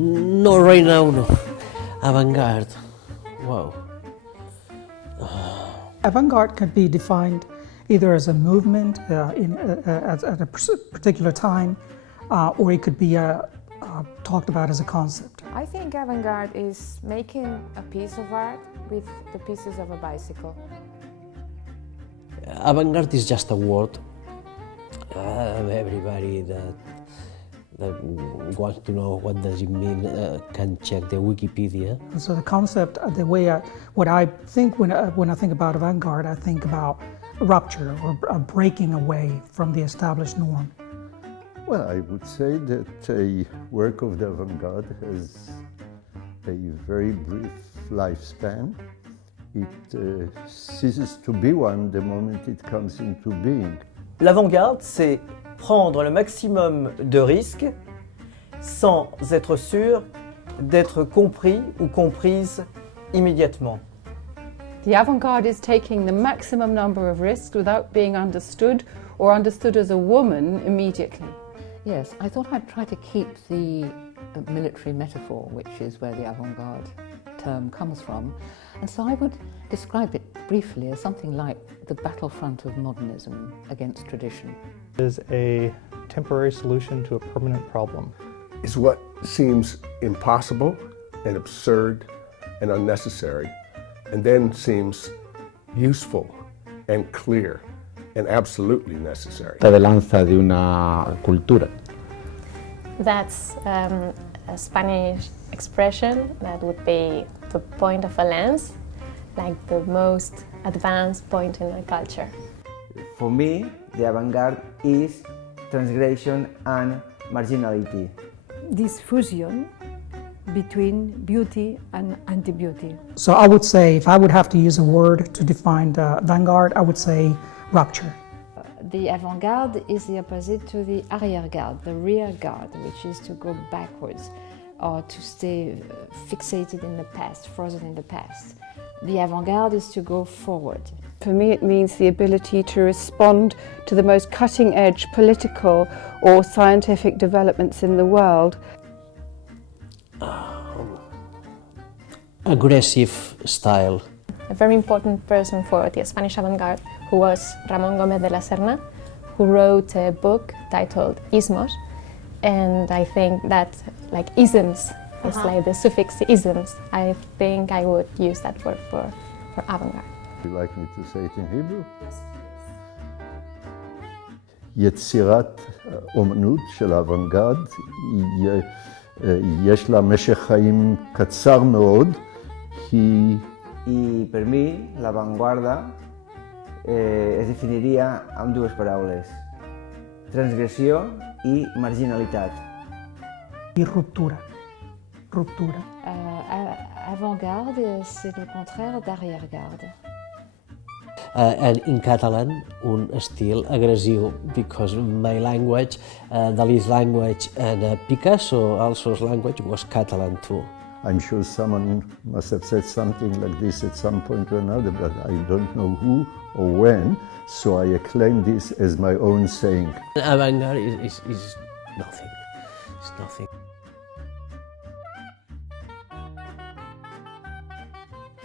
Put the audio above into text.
No, right now, no. Avant-garde. Wow. Avant-garde could be defined either as a movement at a particular time, or it could be talked about as a concept. I think avant-garde is making a piece of art with the pieces of a bicycle. Avant-garde is just a word. Everybody that wants to know what does it mean can check the Wikipedia. So the concept, what I think when I think about avant-garde, I think about a rupture or a breaking away from the established norm. Well, I would say that a work of the avant-garde has a very brief lifespan. It ceases to be one the moment it comes into being. L'avant-garde, c'est prendre le maximum de risques sans être sûr d'être compris ou comprise immédiatement. The avant-garde is taking the maximum number of risks without being understood or understood as a woman immediately. Yes, I thought I'd try to keep the military metaphor, which is where the avant-garde term comes from, and so I would describe it briefly as something like the battlefront of modernism against tradition. It is a temporary solution to a permanent problem. Is what seems impossible and absurd and unnecessary, and then seems useful and clear and absolutely necessary. De lanza de una cultura. That's a Spanish expression that would be the point of a lens, like the most advanced point in a culture. For me, the avant-garde is transgression and marginality. This fusion between beauty and anti-beauty. So I would say, if I would have to use a word to define the avant-garde, I would say rupture. The avant-garde is the opposite to the arrière-garde, the rear guard, which is to go backwards or to stay fixated in the past, frozen in the past. The avant-garde is to go forward. For me, it means the ability to respond to the most cutting-edge political or scientific developments in the world. Aggressive style. A very important person for the Spanish avant-garde, who was Ramón Gómez de la Serna, who wrote a book titled Ismos, and I think that like isms, it's like the suffix isms. I think I would use that word for avant-garde. Would you like me to say it in Hebrew? יצירת אומנות של האוונגרד, יש לה משך חיים קצר מאוד, כי... Y per mi, la vanguarda es definiria amb dues paraules: transgressió i marginalitat. Y ruptura. Ruptura. Avant-garde, c'est le contraire d'arrière-garde. And in Catalan, un estil agressiu, because my language, Dalí's language, and Picasso also's language was Catalan too. I'm sure someone must have said something like this at some point or another, but I don't know who or when, so I acclaim this as my own saying. Avant-garde is nothing. It's nothing.